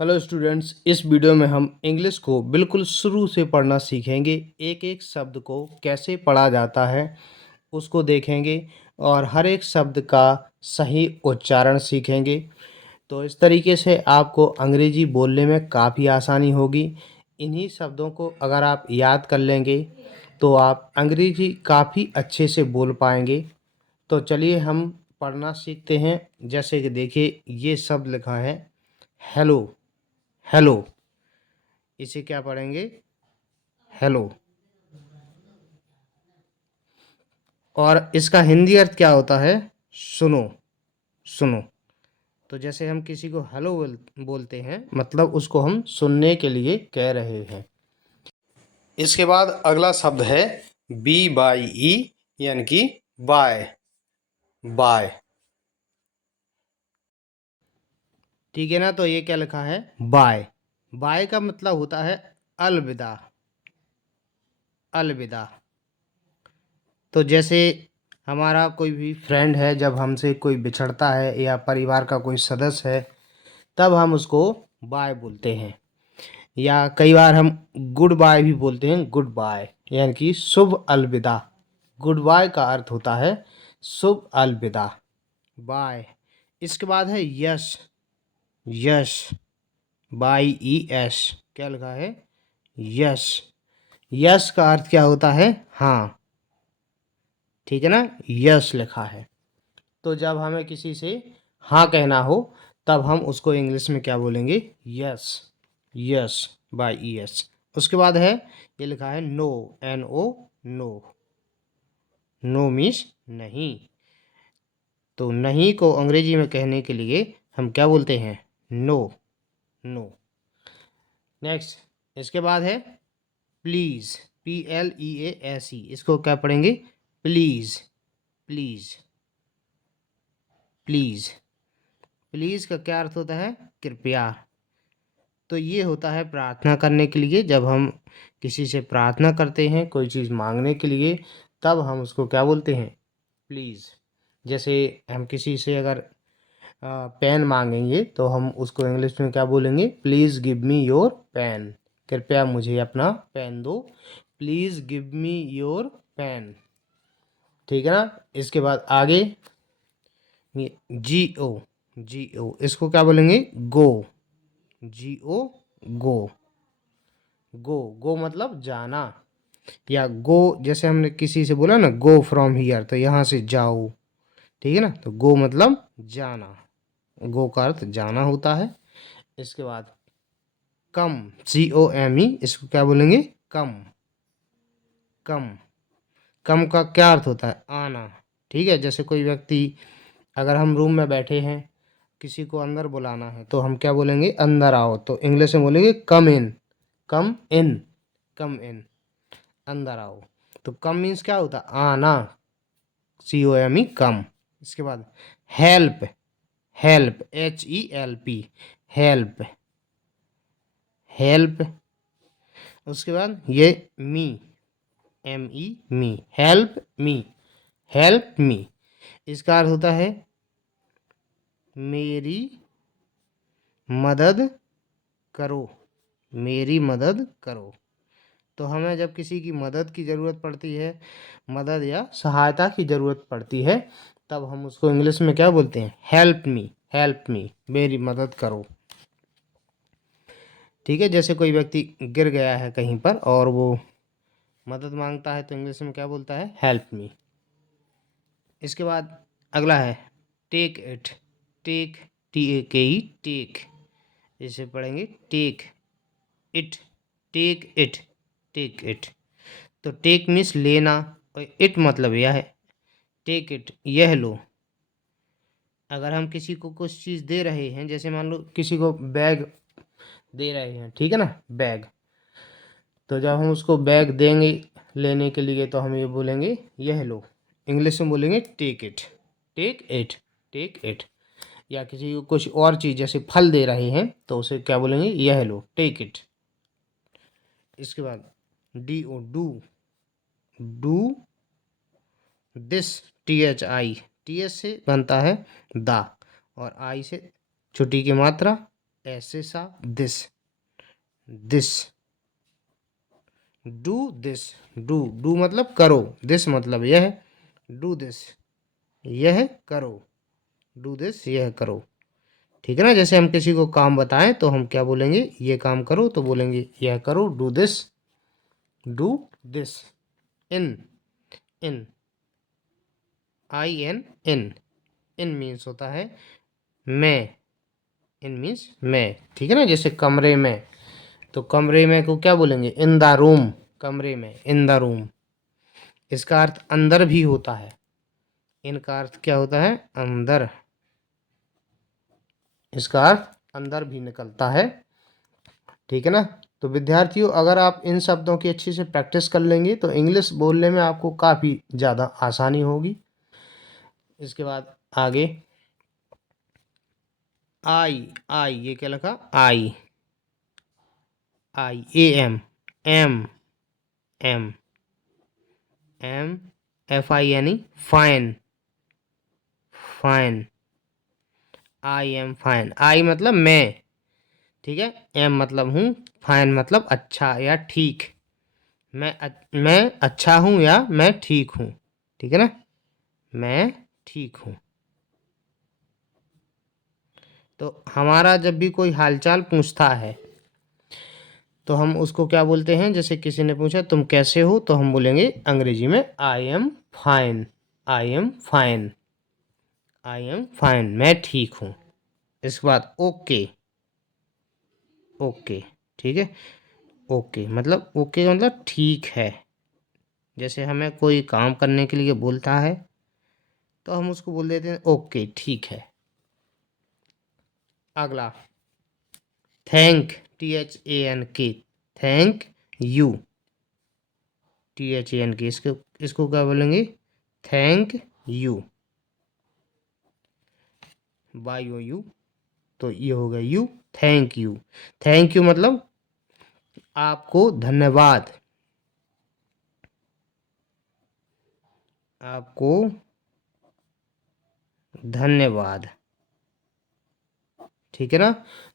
Hello students, इस video में हम इंग्लिश को बिल्कुल शुरू से पढ़ना सीखेंगे। एक एक शब्द को कैसे पढ़ा जाता है उसको देखेंगे और हर एक शब्द का सही उच्चारण सीखेंगे। तो इस तरीके से आपको अंग्रेजी बोलने में काफ़ी आसानी होगी। इन्हीं शब्दों को अगर आप याद कर लेंगे तो आप अंग्रेजी काफ़ी अच्छे से बोल पाएंगे। तो चलिए हम पढ़ना सीखते हैं। जैसे कि देखिए, ये शब्द लिखा है हेलो। हेलो, इसे क्या पढ़ेंगे? हेलो। और इसका हिंदी अर्थ क्या होता है? सुनो। सुनो। तो जैसे हम किसी को हेलो बोलते हैं, मतलब उसको हम सुनने के लिए कह रहे हैं। इसके बाद अगला शब्द है बी बाई ई, यानी कि बाय। बाय, ठीक है ना? तो ये क्या लिखा है? बाय। बाय का मतलब होता है अलविदा। अलविदा। तो जैसे हमारा कोई भी फ्रेंड है, जब हमसे कोई बिछड़ता है या परिवार का कोई सदस्य है, तब हम उसको बाय बोलते हैं। या कई बार हम गुड बाय भी बोलते हैं। गुड बाय यानी कि शुभ अलविदा। गुड बाय का अर्थ होता है शुभ अलविदा। बाय। इसके बाद है yes. Yes, by E S. क्या लिखा है? यस। यस का अर्थ क्या होता है? हाँ, ठीक है ना? यस लिखा है। तो जब हमें किसी से हाँ कहना हो, तब हम उसको इंग्लिश में क्या बोलेंगे? Yes. Yes, by E S. उसके बाद है, ये लिखा है no. N O, no. No means नहीं। तो नहीं को अंग्रेजी में कहने के लिए हम क्या बोलते हैं? नो। नो। नेक्स्ट, इसके बाद है please. P L E A S E. इसको क्या पढ़ेंगे? प्लीज़। प्लीज़। प्लीज़। प्लीज़ का क्या अर्थ होता है? कृपया। तो ये होता है प्रार्थना करने के लिए। जब हम किसी से प्रार्थना करते हैं कोई चीज़ मांगने के लिए, तब हम उसको क्या बोलते हैं? प्लीज़। जैसे हम किसी से अगर पेन मांगेंगे तो हम उसको इंग्लिश में क्या बोलेंगे? Please give me your pen. कृपया मुझे अपना पेन दो। Please give me your pen. ठीक है ना? इसके बाद आगे ये जी ओ। जी ओ, इसको क्या बोलेंगे? गो। जी ओ, गो। गो। गो मतलब जाना। या गो, जैसे हमने किसी से बोला ना, गो फ्रॉम हियर, तो यहाँ से जाओ। ठीक है ना? तो गो मतलब जाना। गो का अर्थ जाना होता है। इसके बाद कम। सी ओ एम ई। इसको क्या बोलेंगे? कम। कम। कम का क्या अर्थ होता है? आना। ठीक है? जैसे कोई व्यक्ति, अगर हम रूम में बैठे हैं, किसी को अंदर बुलाना है, तो हम क्या बोलेंगे? अंदर आओ। तो इंग्लिश में बोलेंगे कम इन। कम इन। कम इन, अंदर आओ। तो कम मीन्स क्या होता है? आना। C O M E, come. इसके बाद help. Help, H E L P. Help. Help. उसके बाद ये me. M E, me. Help me. Help me, इसका अर्थ होता है मेरी मदद करो। मेरी मदद करो। तो हमें जब किसी की मदद की ज़रूरत पड़ती है, मदद या सहायता की ज़रूरत पड़ती है, तब हम उसको इंग्लिश में क्या बोलते हैं? Help me. हेल्प मी, मेरी मदद करो। ठीक है? जैसे कोई व्यक्ति गिर गया है कहीं पर और वो मदद मांगता है, तो इंग्लिश में क्या बोलता है? Help me. इसके बाद अगला है take it. Take, T A K E, take. इसे पढ़ेंगे take it. Take it. Take it. तो टेक मीन्स लेना, और इट मतलब यह है। टेक इट, यह लो। अगर हम किसी को कुछ चीज़ दे रहे हैं, जैसे मान लो किसी को बैग दे रहे हैं, ठीक है ना? बैग। तो जब हम उसको बैग देंगे लेने के लिए, तो हम ये बोलेंगे यह लो। इंग्लिश में बोलेंगे take it. Take it. Take it. या किसी को कुछ और चीज़ जैसे फल दे रहे हैं, तो उसे क्या बोलेंगे? यह लो, टेक इट। इसके बाद D O, do. Do this. T H I. T H से बनता है दा, और आई से छुट्टी की मात्रा ऐसे सा this, this, do this, do मतलब करो, दिस मतलब यह, डू दिस यह करो, डू दिस यह करो। ठीक है ना, जैसे हम किसी को काम बताएं तो हम क्या बोलेंगे, ये काम करो, तो बोलेंगे यह करो, do this, do this. In, in, IN, in, in means होता है मैं, इन मीन्स मैं। ठीक है ना, जैसे कमरे में, तो कमरे में को क्या बोलेंगे, इन द रूम, कमरे में, इन द रूम। इसका अर्थ अंदर भी होता है, इनका अर्थ क्या होता है, अंदर, इसका अर्थ अंदर भी निकलता है। ठीक है ना, तो विद्यार्थियों अगर आप इन शब्दों की अच्छी से प्रैक्टिस कर लेंगे तो इंग्लिश बोलने में आपको काफ़ी ज़्यादा आसानी होगी। इसके बाद आगे, आई, ये क्या लिखा, I, AM, am, am, FINE, fine, fine, AM fine, I मतलब मैं, ठीक है, एम मतलब हूँ, फाइन मतलब अच्छा या ठीक, मैं अच्छा हूँ या मैं ठीक हूँ। ठीक है ना, मैं ठीक हूँ। तो हमारा जब भी कोई हालचाल पूछता है तो हम उसको क्या बोलते हैं, जैसे किसी ने पूछा तुम कैसे हो, तो हम बोलेंगे अंग्रेजी में I am fine, I am fine, I am fine, मैं ठीक हूँ। इसके बाद ओके, ओके, ठीक है, ओके मतलब ठीक है। जैसे हमें कोई काम करने के लिए बोलता है तो हम उसको बोल देते हैं ओके ठीक है। अगला, thank, THANK, thank you, THANK, इसको क्या बोलेंगे, थैंक यू, YOU, तो ये हो गया you, thank you. Thank you मतलब आपको धन्यवाद, आपको धन्यवाद। ठीक है ना,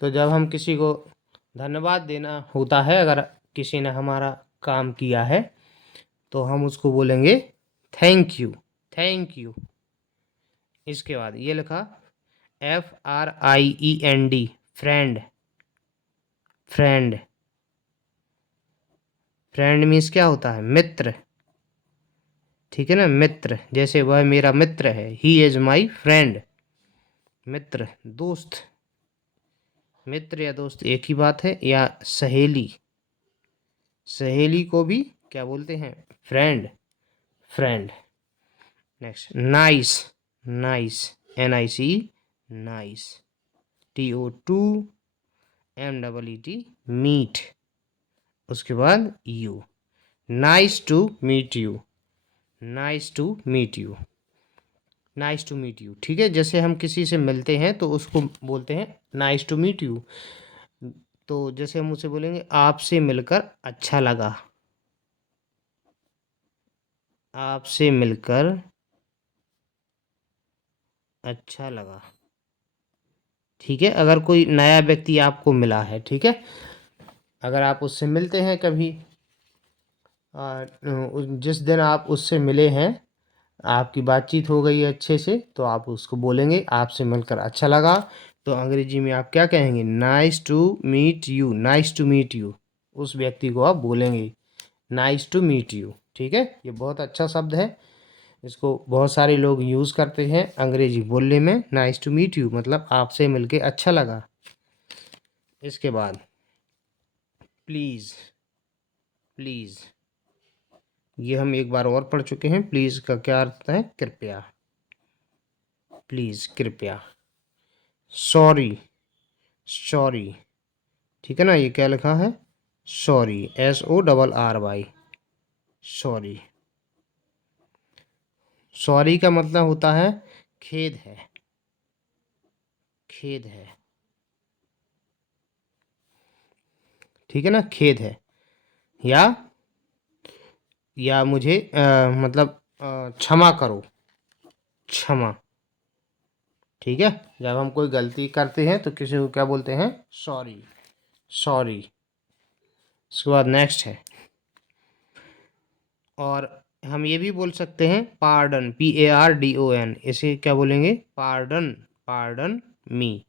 तो जब हम किसी को धन्यवाद देना होता है, अगर किसी ने हमारा काम किया है तो हम उसको बोलेंगे थैंक यू, थैंक यू। इसके बाद ये लिखा FRIEND, friend, friend, friend means क्या होता है, मित्र। ठीक है ना, मित्र, जैसे वह मेरा मित्र है, ही इज माई फ्रेंड, मित्र, दोस्त, मित्र या दोस्त एक ही बात है, या सहेली, सहेली को भी क्या बोलते हैं, friend, friend. Next, nice, nice, NIC, nice, TO2MEET, meet. उसके बाद you, nice to meet you, nice to meet you, nice to meet you. ठीक है, जैसे हम किसी से मिलते हैं तो उसको बोलते हैं नाइस टू मीट यू। तो जैसे हम उसे बोलेंगे आपसे मिलकर अच्छा लगा, आपसे मिलकर अच्छा लगा। ठीक है, अगर कोई नया व्यक्ति आपको मिला है, ठीक है, अगर आप उससे मिलते हैं कभी, जिस दिन आप उससे मिले हैं, आपकी बातचीत हो गई है अच्छे से, तो आप उसको बोलेंगे आपसे मिलकर अच्छा लगा। तो अंग्रेजी में आप क्या कहेंगे, nice to meet you, nice to meet you. उस व्यक्ति को आप बोलेंगे नाइस टू मीट यू। ठीक है, ये बहुत अच्छा शब्द है, इसको बहुत सारे लोग यूज़ करते हैं अंग्रेजी बोलने में। नाइस टू मीट यू मतलब आपसे मिलके अच्छा लगा। इसके बाद प्लीज़, प्लीज़, ये हम एक बार और पढ़ चुके हैं। प्लीज़ का क्या अर्थ है, कृपया, प्लीज़, कृपया। सॉरी, सॉरी, ठीक है ना, ये क्या लिखा है, सॉरी, SORRY, सॉरी। सॉरी का मतलब होता है खेद है, खेद है। ठीक है ना, खेद है, या मुझे मतलब क्षमा करो, क्षमा। ठीक है। जब हम कोई गलती करते हैं तो किसी को क्या बोलते हैं, सॉरी, सॉरी। उसके बाद नेक्स्ट है, और हम ये भी बोल सकते हैं पार्डन, PARDON, इसे क्या बोलेंगे, pardon, pardon me,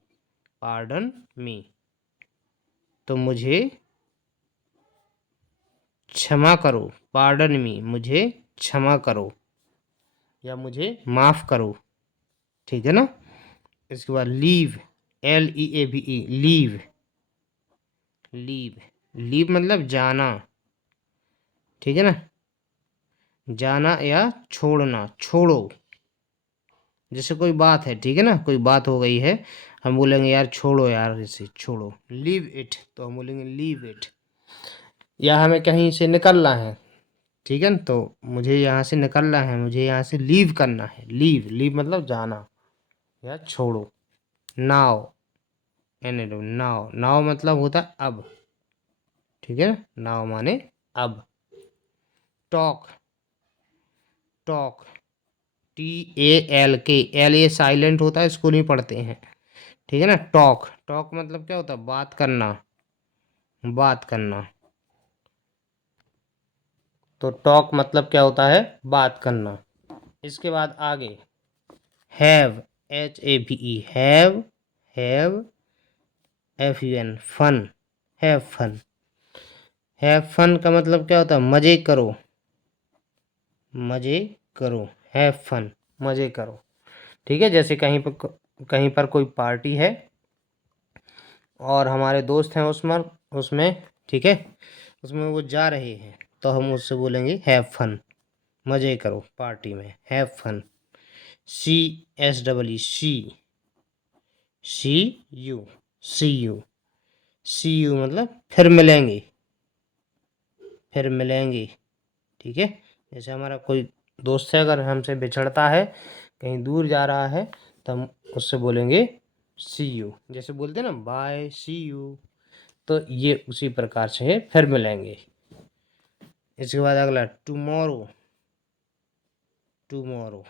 pardon me. तो मुझे क्षमा करो, पार्डन मी, मुझे क्षमा करो या मुझे माफ़ करो, ठीक है ना। इसके बाद leave, LEAVE, leave, leave, leave मतलब जाना, ठीक है ना, जाना या छोड़ना, छोड़ो। जैसे कोई बात है, ठीक है ना, कोई बात हो गई है, हम बोलेंगे यार छोड़ो, यार इसे छोड़ो, लीव इट, तो हम बोलेंगे लीव इट। या हमें कहीं से निकलना है, ठीक है ना, तो मुझे यहाँ से निकलना है, मुझे यहाँ से लीव करना है, लीव, लीव मतलब जाना या छोड़ो। नाव, नाव, नाव मतलब होता है अब, ठीक है ना, नाव माने अब। Talk, talk, TALK, LA silent होता है, इसको नहीं पढ़ते हैं, ठीक है ना। टॉक, टॉक मतलब क्या होता है, बात करना, बात करना। तो टॉक मतलब क्या होता है, बात करना। इसके बाद आगे have, HAVE, have, have, FUN, fun, have fun. Have fun का मतलब क्या होता है, मज़े करो, मज़े करो, हैव फन, मज़े करो, ठीक है। जैसे कहीं पर कोई पार्टी है और हमारे दोस्त हैं उसमें, ठीक है, उसमें वो जा रहे हैं, तो हम उससे बोलेंगे हैव फन, मज़े करो पार्टी में, have fun. CSEE, CU, CU, CU मतलब फिर मिलेंगे, फिर मिलेंगे, ठीक है। जैसे हमारा कोई दोस्त है, अगर हमसे बिछड़ता है, कहीं दूर जा रहा है, तो हम उससे बोलेंगे CU, जैसे बोलते हैं ना बाय, CU, तो ये उसी प्रकार से है, फिर मिलेंगे। इसके बाद अगला टुमारो, टुमारो,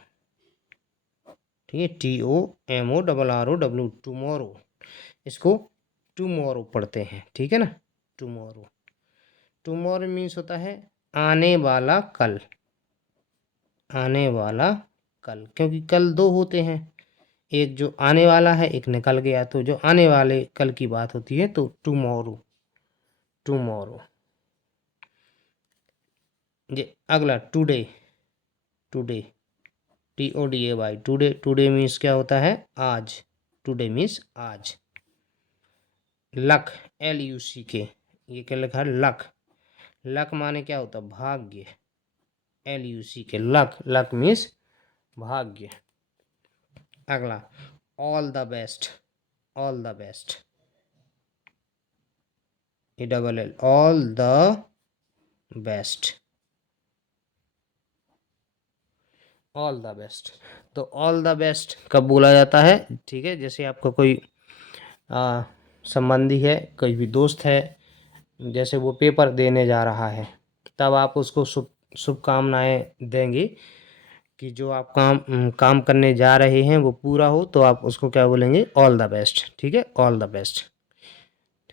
ठीक है, TOMORROW, टुमारो, इसको टुमारो पढ़ते हैं, ठीक है ना, टुमारो। टुमारो मीन्स होता है आने वाला कल, आने वाला कल, क्योंकि कल दो होते हैं, एक जो आने वाला है, एक निकल गया, तो जो आने वाले कल की बात होती है, तो टुमारो, टुमारो। ये अगला today, today, TODAY, today, today means क्या होता है, आज, टुडे मीन्स आज। लक, LUCK, ये क्या लिखा है, लक, लक माने क्या होता है, भाग्य, LUCK, लक, लक मीन्स भाग्य। अगला all the best, all the best, ELL, all the best, all the best. तो ऑल द बेस्ट कब बोला जाता है, ठीक है, जैसे आपका कोई संबंधी है, कोई भी दोस्त है, जैसे वो पेपर देने जा रहा है, तब आप उसको शुभकामनाएं देंगे कि जो आप काम करने जा रहे हैं वो पूरा हो, तो आप उसको क्या बोलेंगे, ऑल द बेस्ट, ठीक है, ऑल द बेस्ट।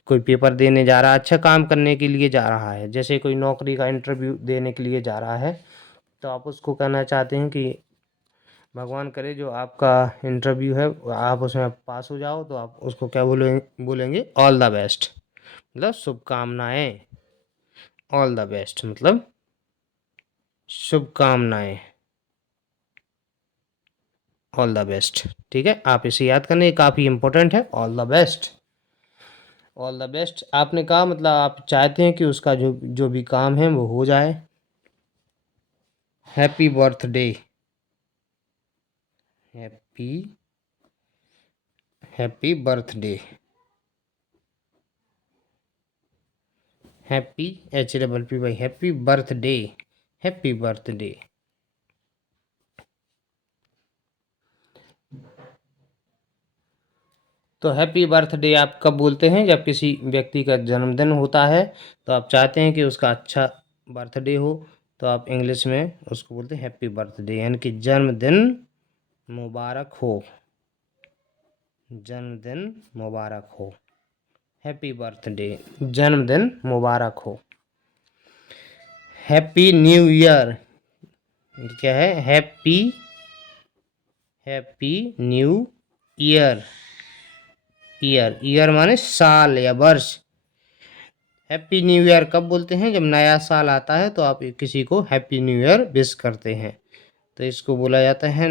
कोई पेपर देने जा रहा है, अच्छा काम करने के लिए जा रहा है, जैसे कोई नौकरी का इंटरव्यू देने के लिए जा रहा है, तो आप उसको कहना चाहते हैं कि भगवान करे जो आपका इंटरव्यू है आप उसमें पास हो जाओ, तो आप उसको क्या बोलेंगे, ऑल द बेस्ट, मतलब शुभकामनाएं, ऑल द बेस्ट मतलब शुभकामनाएं, ऑल द बेस्ट, ठीक है। आप इसे याद करना, ये काफ़ी इंपॉर्टेंट है, all the best. All the best आपने कहा मतलब आप चाहते हैं कि उसका जो जो भी काम है वो हो जाए। Happy birthday, happy, happy birthday, happy, HPPY, happy birthday, happy birthday. तो हैप्पी बर्थडे आप कब बोलते हैं, जब किसी व्यक्ति का जन्मदिन होता है, तो आप चाहते हैं कि उसका अच्छा बर्थडे हो, तो आप इंग्लिश में उसको बोलते हैं हैप्पी बर्थडे, यानी कि जन्मदिन मुबारक हो, जन्मदिन मुबारक हो, हैप्पी बर्थडे, जन्मदिन मुबारक हो। हैप्पी न्यू ईयर, क्या है? Happy new year. ईयर माने साल या वर्ष। हैप्पी न्यू ईयर कब बोलते हैं? जब नया साल आता है तो आप किसी को हैप्पी न्यू ईयर विश करते हैं, तो इसको बोला जाता है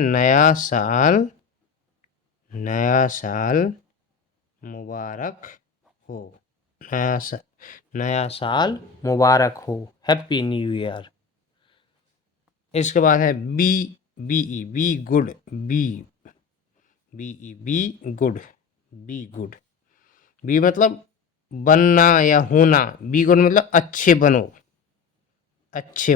नया साल मुबारक हो। नया साल मुबारक हो, हैप्पी न्यू ईयर। इसके बाद है बी गुड, गुड, बी मतलब बनना या होना, बी गुड मतलब अच्छे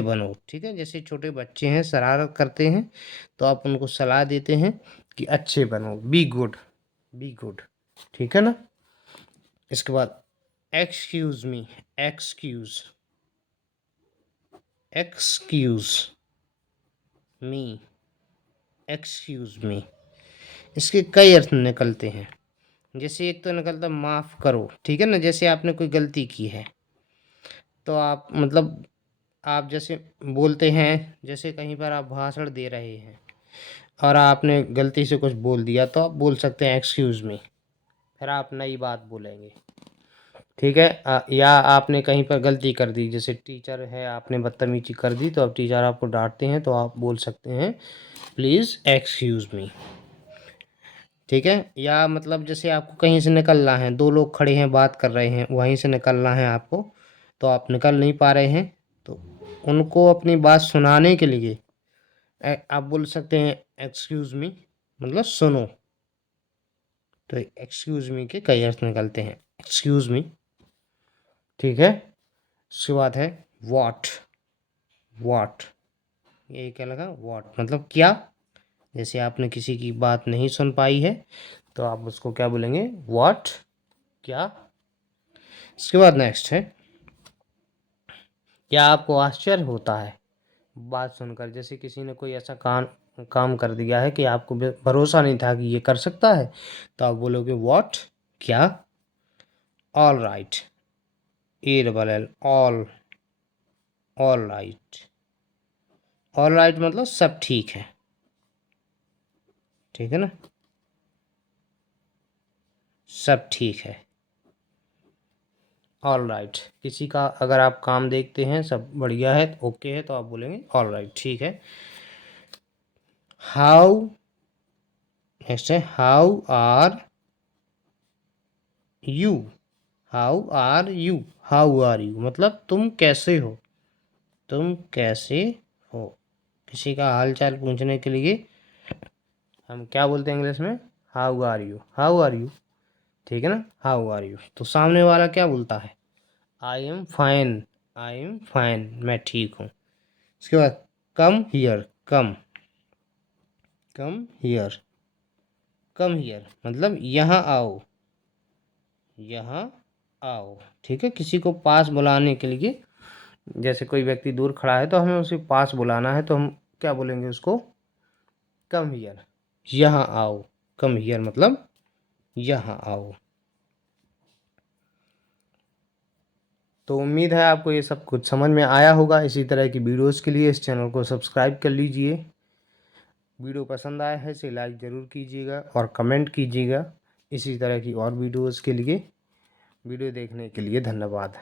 बनो, ठीक है। जैसे छोटे बच्चे हैं, शरारत करते हैं, तो आप उनको सलाह देते हैं कि अच्छे बनो, बी गुड, ठीक है ना। इसके बाद एक्सक्यूज मी, एक्सक्यूज मी, इसके कई अर्थ निकलते हैं। जैसे एक तो निकलता माफ़ करो, ठीक है ना। जैसे आपने कोई गलती की है तो आप मतलब आप जैसे बोलते हैं, जैसे कहीं पर आप भाषण दे रहे हैं और आपने गलती से कुछ बोल दिया, तो आप बोल सकते हैं एक्सक्यूज़ मी, फिर आप नई बात बोलेंगे, ठीक है। या आपने कहीं पर गलती कर दी, जैसे टीचर है, आपने बदतमीजी कर दी, तो अब टीचर आपको डांटते हैं, तो आप बोल सकते हैं प्लीज़ एक्सक्यूज़ मी, ठीक है। या मतलब जैसे आपको कहीं से निकलना है, दो लोग खड़े हैं, बात कर रहे हैं, वहीं से निकलना है आपको, तो आप निकल नहीं पा रहे हैं, तो उनको अपनी बात सुनाने के लिए आप बोल सकते हैं एक्सक्यूज़ मी, मतलब सुनो। तो एक्सक्यूज़ मी के कई अर्थ निकलते हैं, एक्सक्यूज़ मी, ठीक है। उसके बाद है व्हाट, ये क्या लगा? व्हाट मतलब क्या। जैसे आपने किसी की बात नहीं सुन पाई है, तो आप उसको क्या बोलेंगे? व्हाट, क्या। इसके बाद नेक्स्ट है, क्या आपको आश्चर्य होता है बात सुनकर? जैसे किसी ने कोई ऐसा काम कर दिया है कि आपको भरोसा नहीं था कि ये कर सकता है, तो आप बोलोगे व्हाट, क्या। All right, L, all right मतलब सब ठीक है, ठीक है ना, सब ठीक है। ऑल राइट, किसी का अगर आप काम देखते हैं सब बढ़िया है, ओके है, तो आप बोलेंगे ऑल राइट, ठीक है। हाउ, नेक्स्ट है how are you, how are you मतलब तुम कैसे हो, किसी का हाल चाल पूछने के लिए हम क्या बोलते हैं इंग्लिश में? हाउ आर यू, ठीक है ना, हाउ आर यू। तो सामने वाला क्या बोलता है? आई एम फाइन, मैं ठीक हूँ। इसके बाद कम हियर, कम हियर मतलब यहाँ आओ, ठीक है। किसी को पास बुलाने के लिए, जैसे कोई व्यक्ति दूर खड़ा है तो हमें उसे पास बुलाना है, तो हम क्या बोलेंगे उसको? कम हियर, यहाँ आओ, कम हियर मतलब यहाँ आओ। तो उम्मीद है आपको ये सब कुछ समझ में आया होगा। इसी तरह की वीडियोस के लिए इस चैनल को सब्सक्राइब कर लीजिए। वीडियो पसंद आया है इसे लाइक ज़रूर कीजिएगा और कमेंट कीजिएगा। इसी तरह की और वीडियोस के लिए, वीडियो देखने के लिए धन्यवाद।